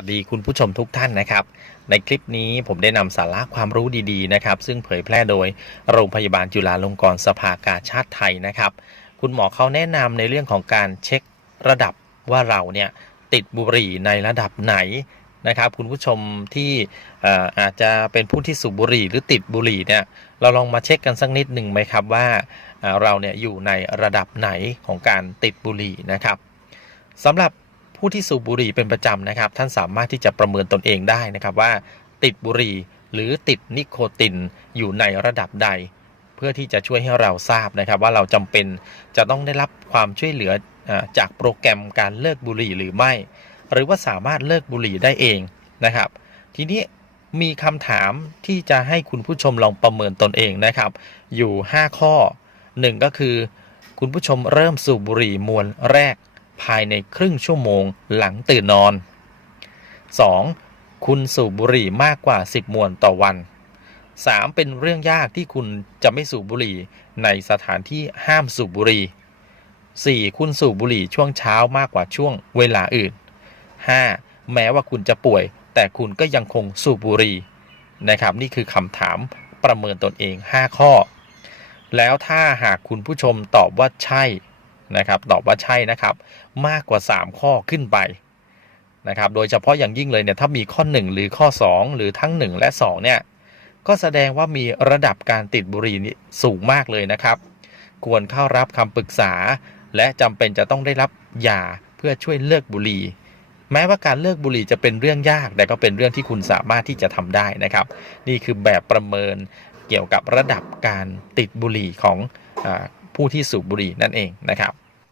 วัสดีคุณผู้ชมทุกท่านนะครับ ในคลิปนี้ผมได้นำสาระความรู้ดีๆนะครับ ซึ่งเผยแพร่โดยโรงพยาบาลจุฬาลงกรณ์สภากาชาติไทยนะครับ คุณหมอเขาแนะนำในเรื่องของการเช็คระดับว่าเราเนี่ยติดบุหรี่ในระดับไหนนะครับ คุณผู้ชมที่อาจจะเป็นผู้ที่สูบบุหรี่หรือติดบุหรี่เนี่ยเราลองมาเช็คกันสักนิดหนึ่งไหมครับว่าเราเนี่ยอยู่ในระดับไหนของการติดบุหรี่นะครับสำหรับ ผู้ที่สูบบุหรี่เป็นประจำนะครับ ท่านสามารถที่จะประเมินตนเองได้นะครับว่า ติดบุหรี่หรือติดนิโคตินอยู่ในระดับใด เพื่อที่จะช่วยให้เราทราบนะครับ ว่าเราจำเป็นจะต้องได้รับความช่วยเหลือจากโปรแกรมการเลิกบุหรี่หรือไม่ หรือว่าสามารถเลิกบุหรี่ได้เองนะครับ ทีนี้มีคำถามที่จะให้คุณผู้ชมลองประเมินตนเองนะครับ อยู่ 5 ข้อ 1 ก็คือ คุณผู้ชมเริ่มสูบบุหรี่มวลแรก ภายในครึ่งชั่วโมงหลังตื่นนอน 2. คุณสูบบุหรี่มากกว่า 10 มวนต่อวัน 3. เป็นเรื่องยากที่คุณจะไม่สูบบุหรี่ในสถานที่ห้ามสูบบุหรี่ 4. คุณสูบบุหรี่ช่วงเช้ามากกว่าช่วงเวลาอื่น 5. แม้ว่าคุณจะป่วย แต่คุณก็ยังคงสูบบุหรี่นะครับ นี่คือคำถามประเมินตนเอง 5 ข้อ แล้วถ้าหากคุณผู้ชมตอบว่าใช่ นะครับตอบว่าใช่นะครับ มากกว่า 3 ข้อขึ้นไปนะครับโดยเฉพาะอย่างยิ่งเลยเนี่ยถ้ามีข้อ 1 หรือข้อ 2 หรือทั้ง 1 และ 2 เนี่ยก็แสดงว่ามีระดับการติดบุหรี่สูงมากเลยนะครับ ควรเข้ารับคำปรึกษา และจำเป็นจะต้องได้รับยาเพื่อช่วยเลิกบุหรี่แม้ว่าการเลิกบุหรี่จะเป็นเรื่องยาก แต่ก็เป็นเรื่องที่คุณสามารถที่จะทำได้นะครับ นี่คือแบบประเมินเกี่ยวกับระดับการติดบุหรี่ของอ ผู้ที่สูบบุหรี่นั่นเองนะครับ